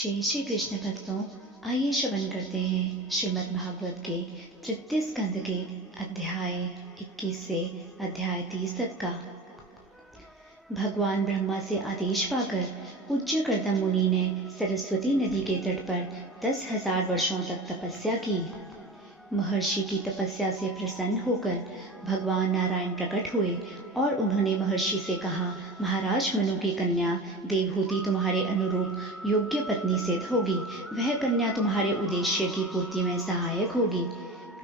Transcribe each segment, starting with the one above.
जय श्री कृष्ण भक्तों, आइए श्रवण करते हैं श्रीमद् भागवत के तृतीय स्कंद के अध्याय 21 से अध्याय 30 तक का। भगवान ब्रह्मा से आदेश पाकर पूज्य कर्दम मुनि ने सरस्वती नदी के तट पर 10,000 वर्षों तक तपस्या की। महर्षि की तपस्या से प्रसन्न होकर भगवान नारायण प्रकट हुए और उन्होंने महर्षि से कहा, महाराज मनु की कन्या देवहूति तुम्हारे अनुरूप योग्य पत्नी सिद्ध होगी। वह कन्या तुम्हारे उद्देश्य की पूर्ति में सहायक होगी।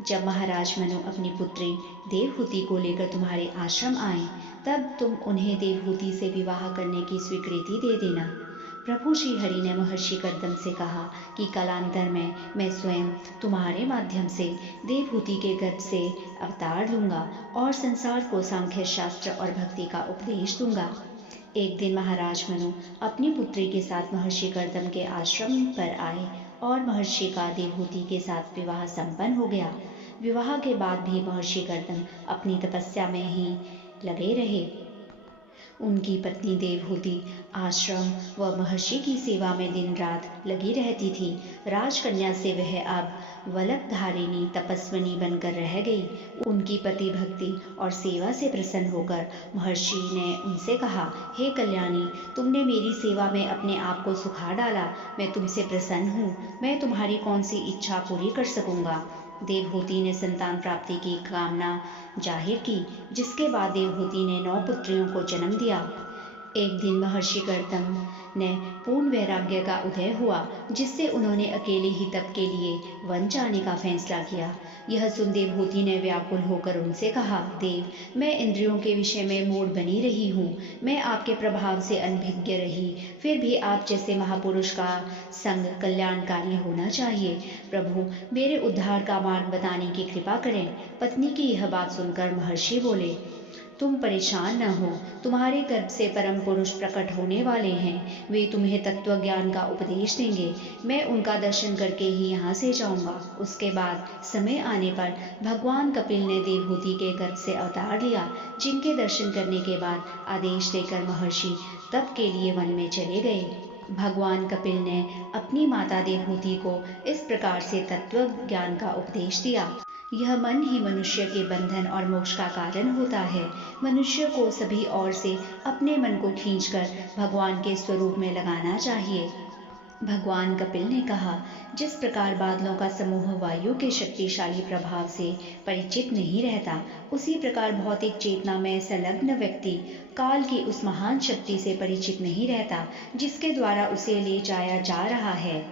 जब महाराज मनु अपनी पुत्री देवहूति को लेकर तुम्हारे आश्रम आए, तब तुम उन्हें देवहूति से विवाह करने की स्वीकृति दे देना। प्रभु श्री हरि ने महर्षि कर्दम से कहा कि कालांतर में मैं स्वयं तुम्हारे माध्यम से देवहूति के गर्भ से अवतार लूंगा और संसार को सांख्य शास्त्र और भक्ति का उपदेश दूंगा। एक दिन महाराज मनु अपनी पुत्री के साथ महर्षि कर्दम के आश्रम पर आए और महर्षि का देवहूति के साथ विवाह संपन्न हो गया। विवाह के बाद भी महर्षि कर्दम अपनी तपस्या में ही लगे रहे। उनकी पत्नी देवहूति आश्रम व महर्षि की सेवा में दिन रात लगी रहती थी। राजकन्या से वह अब वल्लभधारिणी तपस्विनी बनकर रह गई। उनकी पति भक्ति और सेवा से प्रसन्न होकर महर्षि ने उनसे कहा, हे कल्याणी, तुमने मेरी सेवा में अपने आप को सुखा डाला। मैं तुमसे प्रसन्न हूँ। मैं तुम्हारी कौन सी इच्छा पूरी कर सकूँगा। देवहूति ने संतान प्राप्ति की कामना जाहिर की, जिसके बाद देवहूति ने 9 पुत्रियों को जन्म दिया। एक दिन महर्षि कर्दम ने पूर्ण वैराग्य का उदय हुआ, जिससे उन्होंने अकेले ही तप के लिए वन जाने का फैसला किया। यह सुन देवहूति ने व्याकुल होकर उनसे कहा, देव, मैं इंद्रियों के विषय में मूढ़ बनी रही हूँ। मैं आपके प्रभाव से अनभिज्ञ रही, फिर भी आप जैसे महापुरुष का संग कल्याणकारी होना चाहिए। प्रभु, मेरे उद्धार का मार्ग बताने की कृपा करें। पत्नी की यह बात सुनकर महर्षि बोले, तुम परेशान न हो। तुम्हारे गर्भ से परम पुरुष प्रकट होने वाले हैं। वे तुम्हें तत्व ज्ञान का उपदेश देंगे। मैं उनका दर्शन करके ही यहाँ से जाऊँगा। उसके बाद समय आने पर भगवान कपिल ने देवहूति के गर्भ से अवतार लिया, जिनके दर्शन करने के बाद आदेश देकर महर्षि तप के लिए वन में चले गए। भगवान कपिल ने अपनी माता देवहूति को इस प्रकार से तत्व ज्ञान का उपदेश दिया। यह मन ही मनुष्य के बंधन और मोक्ष का कारण होता है। मनुष्य को सभी ओर से अपने मन को खींचकर भगवान के स्वरूप में लगाना चाहिए। भगवान कपिल ने कहा, जिस प्रकार बादलों का समूह वायु के शक्तिशाली प्रभाव से परिचित नहीं रहता, उसी प्रकार भौतिक चेतना में संलग्न व्यक्ति काल की उस महान शक्ति से परिचित नहीं रहता, जिसके द्वारा उसे ले जाया जा रहा है।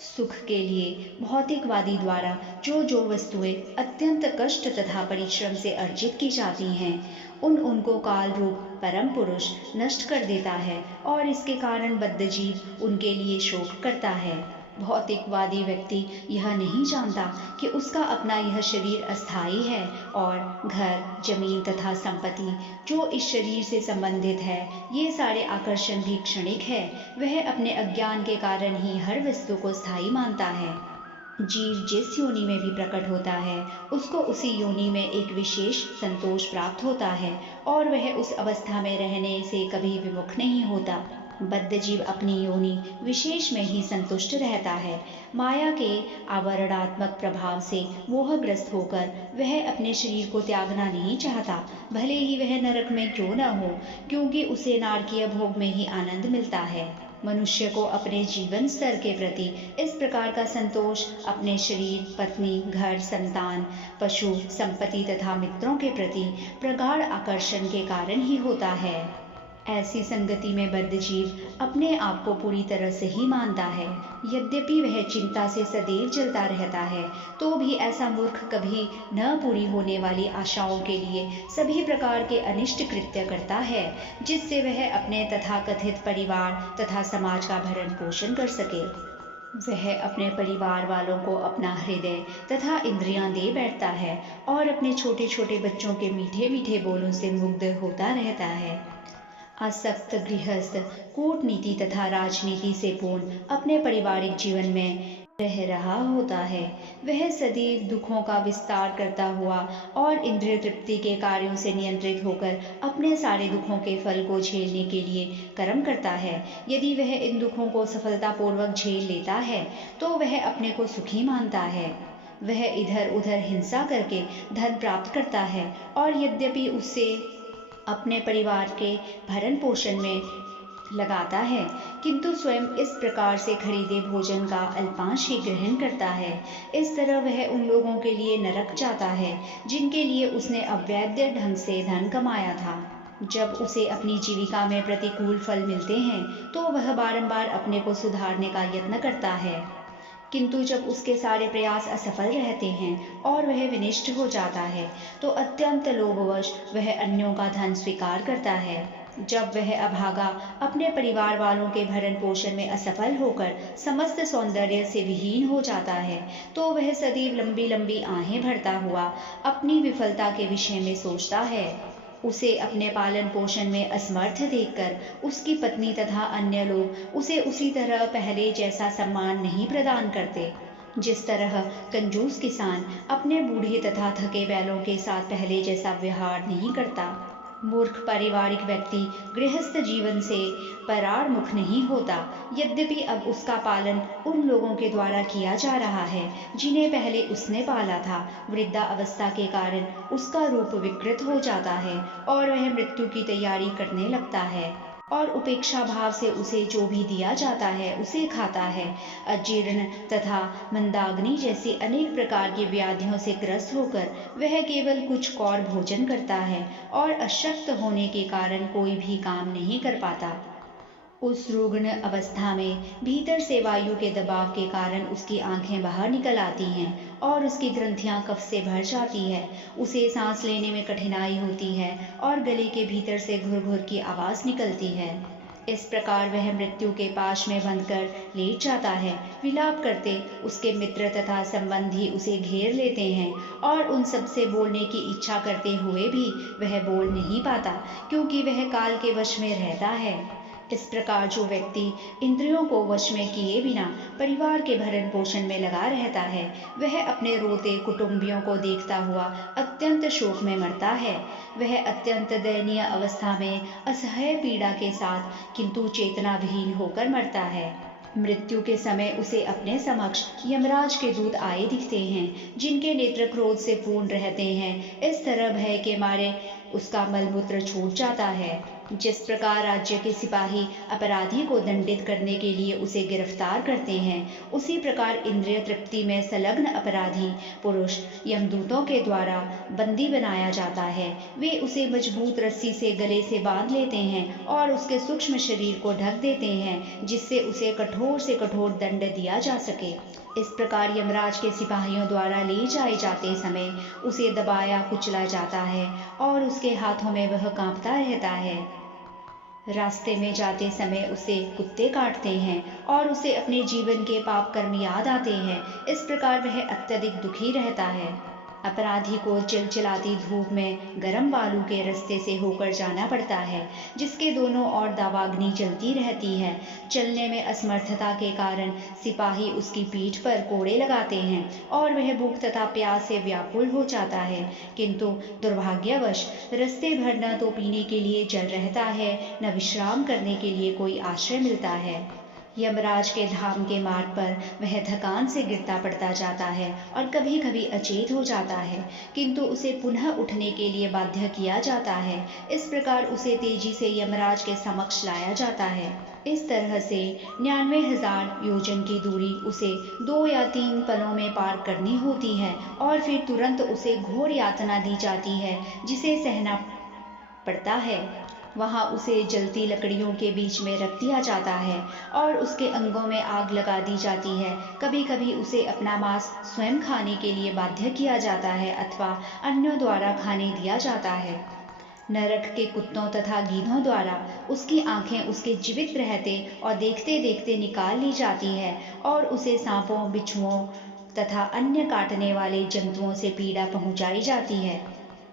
सुख के लिए भौतिकवादी द्वारा जो वस्तुएं अत्यंत कष्ट तथा परिश्रम से अर्जित की जाती हैं, उनको काल रूप परम पुरुष नष्ट कर देता है और इसके कारण बद्ध जीव उनके लिए शोक करता है। भौतिकवादी व्यक्ति यह नहीं जानता कि उसका अपना यह शरीर अस्थायी है और घर, जमीन तथा संपत्ति जो इस शरीर से संबंधित है, ये सारे आकर्षण भी क्षणिक है। वह अपने अज्ञान के कारण ही हर वस्तु को स्थायी मानता है। जीव जिस योनि में भी प्रकट होता है, उसको उसी योनि में एक विशेष संतोष प्राप्त होता है और वह उस अवस्था में रहने से कभी विमुख नहीं होता। बद्ध जीव अपनी योनि विशेष में ही संतुष्ट रहता है। माया के आवरणात्मक प्रभाव से मोहग्रस्त होकर वह अपने शरीर को त्यागना नहीं चाहता, भले ही वह नरक में क्यों न हो, क्योंकि उसे नारकीय भोग में ही आनंद मिलता है। मनुष्य को अपने जीवन स्तर के प्रति इस प्रकार का संतोष अपने शरीर, पत्नी, घर, संतान, पशु, संपत्ति तथा मित्रों के प्रति प्रगाढ़ आकर्षण के कारण ही होता है। ऐसी संगति में बद्ध जीव अपने आप को पूरी तरह से ही मानता है। यद्यपि वह चिंता से सदैव जलता रहता है, तो भी ऐसा मूर्ख कभी न पूरी होने वाली आशाओं के लिए सभी प्रकार के अनिष्ट कृत्य करता है, जिससे वह अपने तथाकथित परिवार तथा समाज का भरण पोषण कर सके। वह अपने परिवार वालों को अपना हृदय तथा इंद्रियां दे बैठता है और अपने छोटे छोटे बच्चों के मीठे मीठे बोलों से मुग्ध होता रहता है। आसक्त गृहस्थ कूटनीति तथा राजनीति से पूर्ण अपने पारिवारिक जीवन में रह रहा होता है। वह सदैव दुखों का विस्तार करता हुआ और इंद्रिय तृप्ति के कार्यों से नियंत्रित होकर अपने सारे दुखों के फल को झेलने के लिए कर्म करता है। यदि वह इन दुखों को सफलतापूर्वक झेल लेता है तो वह अपने को सुखी मानता है। वह इधर उधर हिंसा करके धन प्राप्त करता है और यद्यपि उससे अपने परिवार के भरण पोषण में लगाता है, किंतु स्वयं इस प्रकार से खरीदे भोजन का अल्पांश ही ग्रहण करता है। इस तरह वह उन लोगों के लिए नरक जाता है जिनके लिए उसने अवैध ढंग से धन कमाया था। जब उसे अपनी जीविका में प्रतिकूल फल मिलते हैं तो वह बारंबार अपने को सुधारने का यत्न करता है, किंतु जब उसके सारे प्रयास असफल रहते हैं और वह विनिष्ट हो जाता है तो अत्यंत लोभवश वह अन्यों का धन स्वीकार करता है। जब वह अभागा अपने परिवार वालों के भरण पोषण में असफल होकर समस्त सौंदर्य से विहीन हो जाता है तो वह सदैव लंबी लंबी आहें भरता हुआ अपनी विफलता के विषय में सोचता है। उसे अपने पालन पोषण में असमर्थ देखकर उसकी पत्नी तथा अन्य लोग उसे उसी तरह पहले जैसा सम्मान नहीं प्रदान करते जिस तरह कंजूस किसान अपने बूढ़े तथा थके बैलों के साथ पहले जैसा व्यवहार नहीं करता। मूर्ख पारिवारिक व्यक्ति गृहस्थ जीवन से परारमुख नहीं होता, यद्यपि अब उसका पालन उन लोगों के द्वारा किया जा रहा है जिन्हें पहले उसने पाला था। वृद्धा अवस्था के कारण उसका रूप विकृत हो जाता है और वह मृत्यु की तैयारी करने लगता है और उपेक्षा भाव से उसे जो भी दिया जाता है उसे खाता है। अजीर्ण तथा मंदाग्नि जैसी अनेक प्रकार की व्याधियों से ग्रस्त होकर वह केवल कुछ कौर भोजन करता है और अशक्त होने के कारण कोई भी काम नहीं कर पाता। उस रुग्ण अवस्था में भीतर से वायु के दबाव के कारण उसकी आंखें बाहर निकल आती हैं और उसकी ग्रंथियां कफ से भर जाती है। उसे सांस लेने में कठिनाई होती है और गले के भीतर से घुर घुर की आवाज़ निकलती है। इस प्रकार वह मृत्यु के पाश में बंधकर लेट जाता है। विलाप करते उसके मित्र तथा संबंधी उसे घेर लेते हैं और उन सब से बोलने की इच्छा करते हुए भी वह बोल नहीं पाता क्योंकि वह काल के वश में रहता है। इस प्रकार जो व्यक्ति इंद्रियों को वश में किए बिना परिवार के भरण पोषण में लगा रहता है वह अपने रोते कुटुंबियों को देखता हुआ अत्यंत शोक में मरता है। वह अत्यंत दयनीय अवस्था में असह्य पीड़ा के साथ किंतु चेतना विहीन होकर मरता है। मृत्यु के समय उसे अपने समक्ष यमराज के दूत आए दिखते हैं जिनके नेत्र क्रोध से पूर्ण रहते हैं। इस तरह भय के मारे उसका मलमूत्र छूट जाता है। जिस प्रकार राज्य के सिपाही अपराधी को दंडित करने के लिए उसे गिरफ्तार करते हैं उसी प्रकार इंद्रिय तृप्ति में संलग्न अपराधी पुरुष यमदूतों के द्वारा बंदी बनाया जाता है। वे उसे मजबूत रस्सी से गले से बांध लेते हैं और उसके सूक्ष्म शरीर को ढक देते हैं जिससे उसे कठोर से कठोर दंड दिया जा सके। इस प्रकार यमराज के सिपाहियों द्वारा ले जाए जाते समय उसे दबाया कुचला जाता है और उसके हाथों में वह कांपता रहता है। रास्ते में जाते समय उसे कुत्ते काटते हैं और उसे अपने जीवन के पाप कर्म याद आते हैं। इस प्रकार वह अत्यधिक दुखी रहता है। अपराधी को चिलचिलाती धूप में गर्म बालू के रास्ते से होकर जाना पड़ता है जिसके दोनों ओर दावाग्नि जलती रहती है। चलने में असमर्थता के कारण सिपाही उसकी पीठ पर कोड़े लगाते हैं और वह भूख तथा प्यास से व्याकुल हो जाता है, किंतु दुर्भाग्यवश रास्ते भर न तो पीने के लिए जल रहता है न विश्राम करने के लिए कोई आश्रय मिलता है। यमराज के धाम के मार्ग पर वह थकान से गिरता पड़ता जाता है और कभी कभी अचेत हो जाता है, किंतु उसे पुनः उठने के लिए बाध्य किया जाता है। इस प्रकार उसे तेजी से यमराज के समक्ष लाया जाता है। इस तरह से 99,000 योजन की दूरी उसे 2 या 3 पलों में पार करनी होती है और फिर तुरंत उसे घोर यातना दी जाती है जिसे सहना पड़ता है। वहाँ उसे जलती लकड़ियों के बीच में रख दिया जाता है और उसके अंगों में आग लगा दी जाती है। कभी कभी उसे अपना मांस स्वयं खाने के लिए बाध्य किया जाता है अथवा अन्यों द्वारा खाने दिया जाता है। नरक के कुत्तों तथा गीधों द्वारा उसकी आंखें उसके जीवित रहते और देखते देखते निकाल ली जाती है और उसे सांपों, बिच्छुओं तथा अन्य काटने वाले जंतुओं से पीड़ा पहुंचाई जाती है।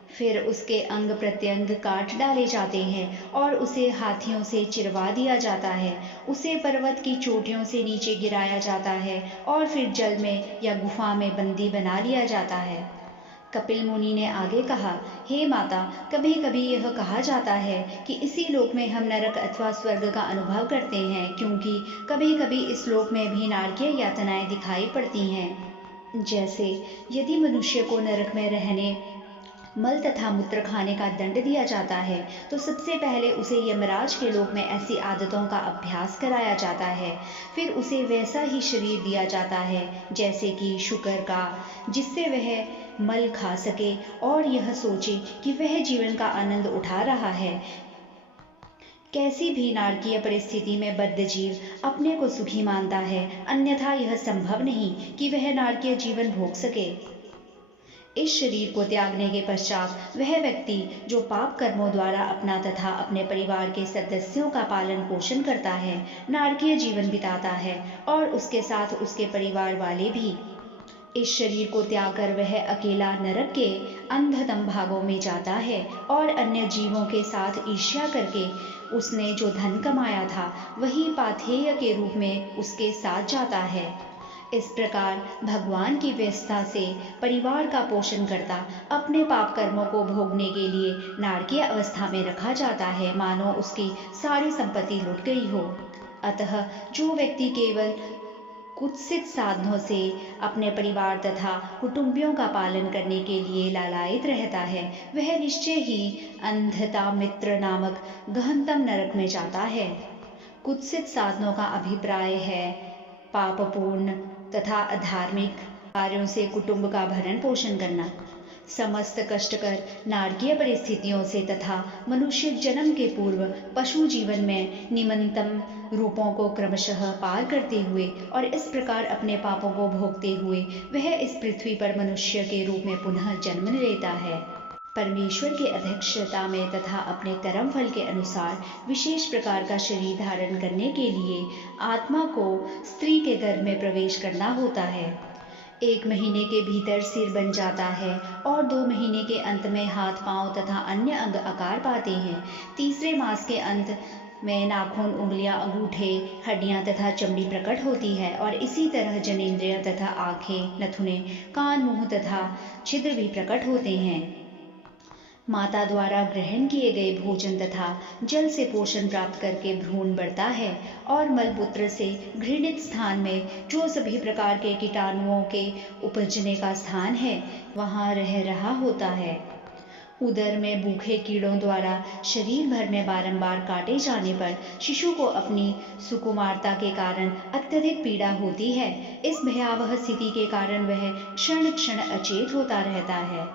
फिर उसके अंग प्रत्यंग काट डाले जाते हैं और उसे हाथियों से चिरवा दिया जाता है। उसे पर्वत की चोटियों से नीचे गिराया जाता है और फिर जल में या गुफा में बंदी बना लिया जाता है। कपिल मुनि ने आगे कहा, हे माता, कभी कभी यह कहा जाता है कि इसी लोक में हम नरक अथवा स्वर्ग का अनुभव करते हैं, क्योंकि कभी कभी इस लोक में भी नारकीय यातनाएं दिखाई पड़ती हैं। जैसे यदि मनुष्य को नरक में रहने, मल तथा मूत्र खाने का दंड दिया जाता है तो सबसे पहले उसे यमराज के लोक में ऐसी आदतों का अभ्यास कराया जाता है। फिर उसे वैसा ही शरीर दिया जाता है जैसे कि शुकर का, जिससे वह मल खा सके और यह सोचे कि वह जीवन का आनंद उठा रहा है। कैसी भी नारकीय परिस्थिति में बद्ध जीव अपने को सुखी मानता है, अन्यथा यह संभव नहीं कि वह नारकीय जीवन भोग सके। इस शरीर को त्यागने के पश्चात वह व्यक्ति जो पाप कर्मों द्वारा अपना तथा अपने परिवार के सदस्यों का पालन पोषण करता है, नारकीय जीवन बिताता है और उसके साथ उसके परिवार वाले भी। इस शरीर को त्याग कर वह अकेला नरक के अंधतम भागों में जाता है और अन्य जीवों के साथ ईर्ष्या करके उसने जो धन कमाया था वही पाथेय के रूप में उसके साथ जाता है। इस प्रकार भगवान की व्यवस्था से परिवार का पोषण करता अपने पाप कर्मों को भोगने के लिए नारकीय अवस्था में रखा जाता है, मानो उसकी सारी संपत्ति लुट गई हो। अतः जो व्यक्ति केवल कुत्सित साधनों से अपने परिवार तथा कुटुंबियों का पालन करने के लिए लालायित रहता है, वह निश्चय ही अंधता मित्र नामक गहनतम नरक में जाता है। कुत्सित साधनों का अभिप्राय है पापपूर्ण तथा अधार्मिक कार्यों से कुटुंब का भरण पोषण करना। समस्त कष्टकर नारकीय परिस्थितियों से तथा मनुष्य जन्म के पूर्व पशु जीवन में निम्नतम रूपों को क्रमशः पार करते हुए और इस प्रकार अपने पापों को भोगते हुए वह इस पृथ्वी पर मनुष्य के रूप में पुनः जन्म लेता है। परमेश्वर के अध्यक्षता में तथा अपने कर्म फल के अनुसार विशेष प्रकार का शरीर धारण करने के लिए आत्मा को स्त्री के गर्भ में प्रवेश करना होता है। 1 महीने के भीतर सिर बन जाता है और 2 महीने के अंत में हाथ पांव तथा अन्य अंग आकार पाते हैं। तीसरे मास के अंत में नाखून, उंगलियां, अंगूठे, हड्डियां तथा चमड़ी प्रकट होती है और इसी तरह जनेंद्रियां तथा आंखें, नथुने, कान, मुंह तथा छिद्र भी प्रकट होते हैं। माता द्वारा ग्रहण किए गए भोजन तथा जल से पोषण प्राप्त करके भ्रूण बढ़ता है और मलमूत्र से घृणित स्थान में जो सभी प्रकार के कीटाणुओं के उपजने का स्थान है वहां रह रहा होता है। उदर में भूखे कीड़ों द्वारा शरीर भर में बारंबार काटे जाने पर शिशु को अपनी सुकुमारता के कारण अत्यधिक पीड़ा होती है। इस भयावह स्थिति के कारण वह क्षण क्षण अचेत होता रहता है।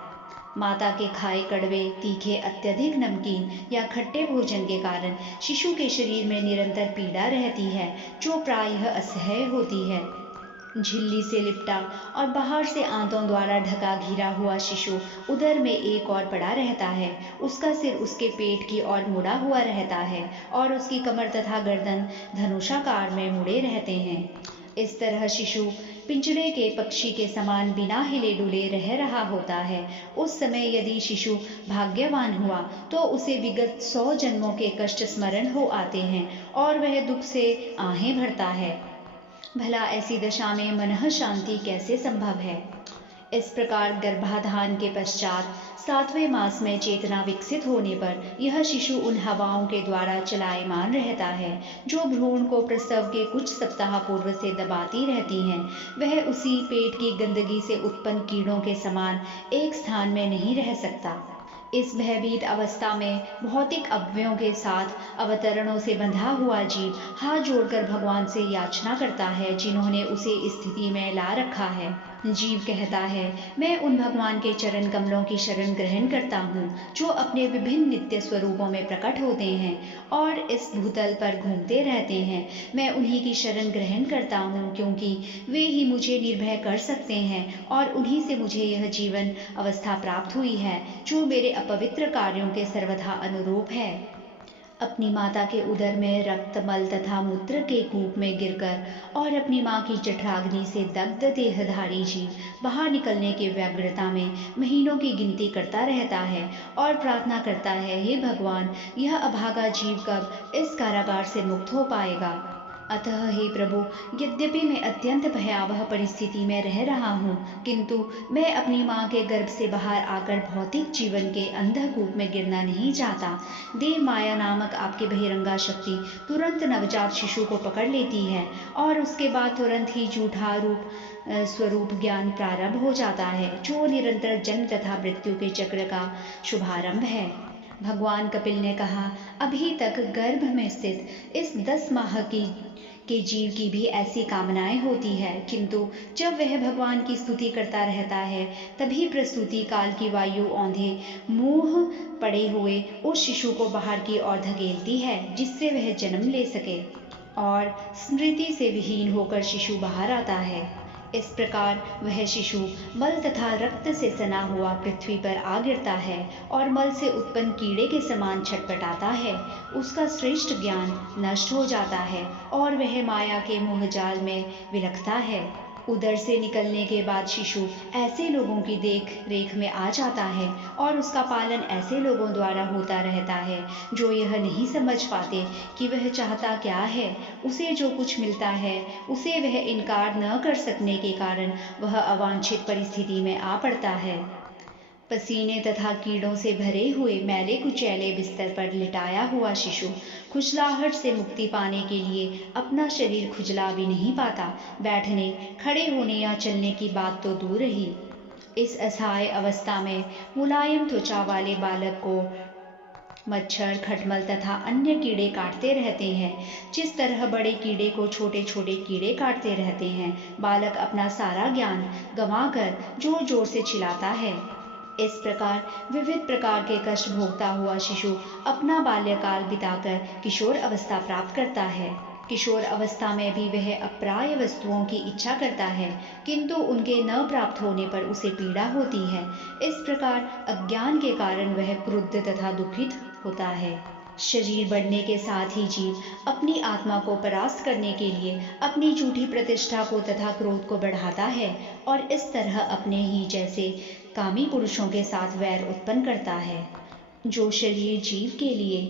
माता के खाए कड़वे, तीखे, अत्यधिक नमकीन या खट्टे भोजन के कारण शिशु के शरीर में निरंतर पीड़ा रहती है, जो प्रायः असह्य होती है। झिल्ली से लिपटा और बाहर से आंतों द्वारा ढका घिरा हुआ शिशु उदर में एक और पड़ा रहता है। उसका सिर उसके पेट की ओर मुड़ा हुआ रहता है और उसकी कमर तथा गर्दन धनुषाकार में मुड़े रहते हैं। इस तरह शिशु पिंजड़े के पक्षी के समान बिना हिले डुले रह रहा होता है। उस समय यदि शिशु भाग्यवान हुआ तो उसे विगत 100 जन्मों के कष्ट स्मरण हो आते हैं और वह दुख से आहें भरता है। भला ऐसी दशा में मनः शांति कैसे संभव है? इस प्रकार गर्भाधान के पश्चात 7वें मास में चेतना विकसित होने पर यह शिशु उन हवाओं के द्वारा चलायमान रहता है जो भ्रूण को प्रसव के कुछ सप्ताह पूर्व से दबाती रहती हैं। वह उसी पेट की गंदगी से उत्पन्न कीड़ों के समान एक स्थान में नहीं रह सकता। इस भयभीत अवस्था में भौतिक अवयवों के साथ अवतरणों से बंधा हुआ जीव हाथ जोड़कर भगवान से याचना करता है जिन्होंने उसे इस स्थिति में ला रखा है। जीव कहता है, मैं उन भगवान के चरण कमलों की शरण ग्रहण करता हूँ जो अपने विभिन्न नित्य स्वरूपों में प्रकट होते हैं और इस भूतल पर घूमते रहते हैं। मैं उन्हीं की शरण ग्रहण करता हूँ क्योंकि वे ही मुझे निर्भय कर सकते हैं और उन्हीं से मुझे यह जीवन अवस्था प्राप्त हुई है जो मेरे अपवित्र कार्यों के सर्वथा अनुरूप है। अपनी माता के उदर में रक्त, मल तथा मूत्र के कूप में गिरकर और अपनी माँ की जठराग्नि से दग्ध देहधारी जीव बाहर निकलने की व्यग्रता में महीनों की गिनती करता रहता है और प्रार्थना करता है, हे भगवान, यह अभागा जीव कब इस कारागार से मुक्त हो पाएगा। अतः हे प्रभु, यद्यपि मैं अत्यंत भयावह परिस्थिति में रह रहा हूँ, किंतु मैं अपनी माँ के गर्भ से बाहर आकर भौतिक जीवन के अंधकूप में गिरना नहीं चाहता। देव माया नामक आपकी बहिरंगा शक्ति तुरंत नवजात शिशु को पकड़ लेती है और उसके बाद तुरंत ही झूठा स्वरूप ज्ञान प्रारंभ हो जाता है, जो निरंतर जन्म तथा मृत्यु के चक्र का शुभारंभ है। भगवान कपिल ने कहा, अभी तक गर्भ में स्थित इस 10 माह के जीव की भी ऐसी कामनाएं होती है, किंतु जब वह भगवान की स्तुति करता रहता है, तभी प्रस्तुति काल की वायु औंधे मुंह पड़े हुए उस शिशु को बाहर की ओर धकेलती है, जिससे वह जन्म ले सके और स्मृति से विहीन होकर शिशु बाहर आता है। इस प्रकार वह शिशु मल तथा रक्त से सना हुआ पृथ्वी पर आ गिरता है और मल से उत्पन्न कीड़े के समान छटपटाता है। उसका श्रेष्ठ ज्ञान नष्ट हो जाता है और वह माया के मोहजाल में विलखता है। उदर से निकलने के बाद शिशु ऐसे लोगों की देख रेख में आ जाता है और उसका पालन ऐसे लोगों द्वारा होता रहता है जो यह नहीं समझ पाते कि वह चाहता क्या है। उसे जो कुछ मिलता है उसे वह इनकार न कर सकने के कारण वह अवांछित परिस्थिति में आ पड़ता है। पसीने तथा कीड़ों से भरे हुए मैले कुचैले बिस्तर पर लिटाया हुआ शिशु खुजलाहट से मुक्ति पाने के लिए अपना शरीर खुजला भी नहीं पाता। बैठने, खड़े होने या चलने की बात तो दूर रही। इस असहाय अवस्था में मुलायम त्वचा वाले बालक को मच्छर, खटमल तथा अन्य कीड़े काटते रहते हैं। जिस तरह बड़े कीड़े को छोटे छोटे कीड़े काटते रहते हैं, बालक अपना सारा ज्ञान गंवाकर जोर जोर से चिल्लाता है। इस प्रकार विविध प्रकार के कष्ट भोगता हुआ शिशु अपना बाल्यकाल बिताकर किशोर अवस्था प्राप्त करता है। किशोर अवस्था में भी वह अप्राय वस्तुओं की इच्छा करता है, किंतु उनके न प्राप्त होने पर उसे पीड़ा होती है। इस प्रकार अज्ञान के कारण वह क्रुद्ध तथा दुखित होता है। शरीर बढ़ने के साथ ही जीव अपनी आत्मा को परास्त करने के लिए अपनी झूठी प्रतिष्ठा को तथा क्रोध को बढ़ाता है और इस तरह अपने ही जैसे कामी पुरुषों के साथ वैर उत्पन्न करता है। जो शरीर जीव के लिए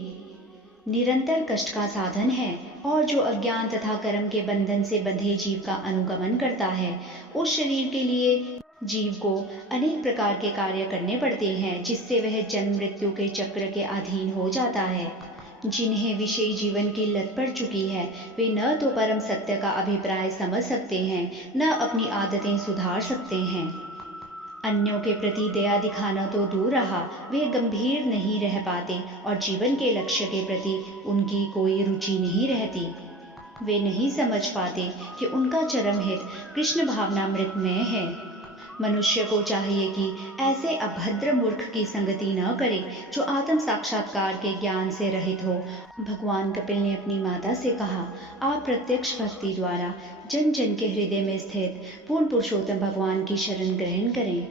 निरंतर कष्ट का साधन है और जो अज्ञान तथा कर्म के बंधन से बंधे जीव का अनुगमन करता है, उस शरीर के लिए जीव को अनेक प्रकार के कार्य करने पड़ते हैं, जिससे वह जन्म मृत्यु के चक्र के अधीन हो जाता है। जिन्हें विषयी जीवन की लत पड़ चुकी है, वे न तो परम सत्य का अभिप्राय समझ सकते हैं, न अपनी आदतें सुधार सकते हैं। अन्यों के प्रति दया दिखाना तो दूर रहा, वे गंभीर नहीं रह पाते और जीवन के लक्ष्य के प्रति उनकी कोई रुचि नहीं रहती। वे नहीं समझ पाते कि उनका चरम हित कृष्ण भावनामृत में है। मनुष्य को चाहिए कि ऐसे अभद्र मूर्ख की संगति न करे जो आत्म साक्षात्कार के ज्ञान से रहित हो। भगवान कपिल ने अपनी माता से कहा, आप प्रत्यक्ष भक्ति द्वारा जन जन के हृदय में स्थित पूर्ण पुरुषोत्तम भगवान की शरण ग्रहण करें।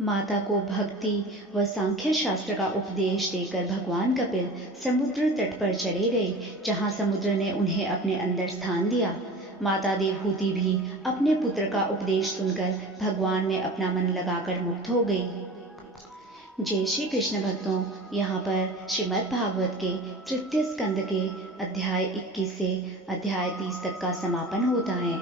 माता को भक्ति व सांख्य शास्त्र का उपदेश देकर भगवान कपिल समुद्र तट पर चले गए, जहाँ समुद्र ने उन्हें अपने अंदर स्थान दिया। माता देवहूति भी अपने पुत्र का उपदेश सुनकर भगवान में अपना मन लगाकर मुक्त हो गई। जय श्री कृष्ण भक्तों, यहाँ पर श्रीमद् भागवत के तृतीय स्कंद के अध्याय 21 से अध्याय 30 तक का समापन होता है।